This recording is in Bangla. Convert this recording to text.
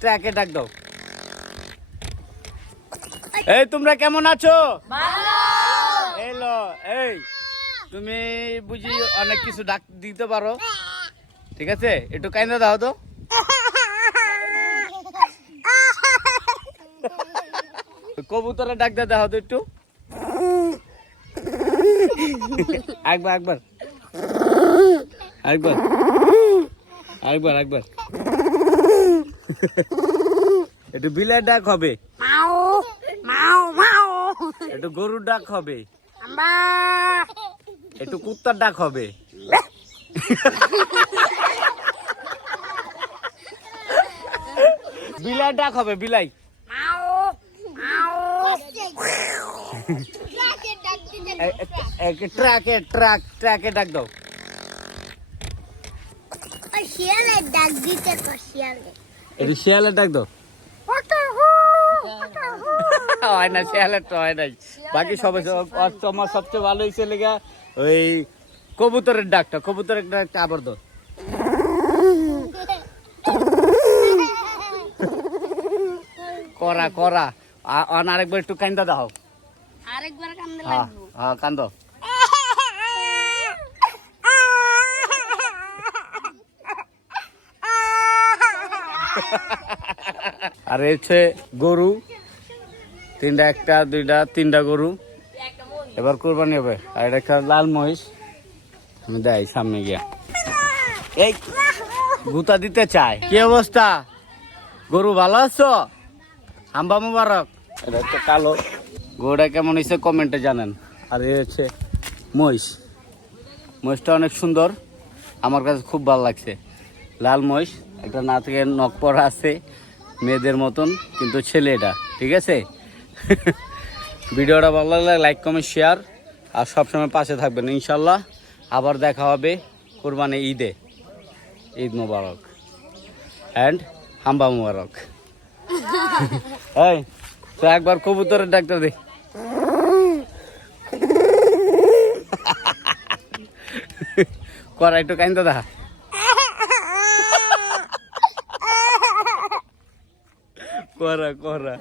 ট্রাকে ডাক দাও। এই তোমরা কেমন আছো? এই তুমি বুঝি অনেক কিছু ডাক দিতে পারো, ঠিক আছে? একটু কাইন্দা দাও তো। কবুতরের ডাক দাও তো একটু। একবার একবার একবার একবার একবার একটু বিলের ডাক হবে, একটু গরুর ডাক হবে, একটু কুত্তার ডাক হবে। বিলাই ডাক হবে, বিলাই। ট্রাকে ডাক দাও। শিয়ালের ডাক দাও। হয় না, শিয়ালের তো হয় নাই। বাকি সবাই তোমার সবচেয়ে ভালো হয়েছে লেগা ওই কবুতরের ডাকটা। কবুতরের ডাকটা আবার দাও। করা করা আরেকবার একটু কান্দা দাও। আরেকবার কান্দা হ্যাঁ লাগবো। হ্যাঁ কান্দো। আর হচ্ছে গরু তিনটা, একটা দুইটা তিনটা গরু এবার কোরবানি হবে। আর এটা একটা লাল মহিষ। আমি দেয় সামনে গিয়া এই গুতা দিতে চাই। কি অবস্থা গরু, ভালো আছো? হাম্বা মুবারক। এটা হচ্ছে কালো গরুটা, কেমন হয়েছে কমেন্টে জানেন। আর এ হচ্ছে মহিষ। মহিষটা অনেক সুন্দর, আমার কাছে খুব ভালো লাগছে। লাল মহিষ, একটা না থেকে নখ পরা আছে মেয়েদের মতন, কিন্তু ছেলে এটা, ঠিক আছে? ভিডিওটা ভালো লাগলে লাইক কমেন্ট শেয়ার আর সবসময় পাশে থাকবেন ইনশাল্লাহ। আবার দেখা হবে কোরবানি ঈদে। ঈদ মোবারক অ্যান্ড হাম্বা মোবারক। এই তো একবার কবুতরের ডাক্তার দে। করা একটু কাইন্দা দেখা। করা করা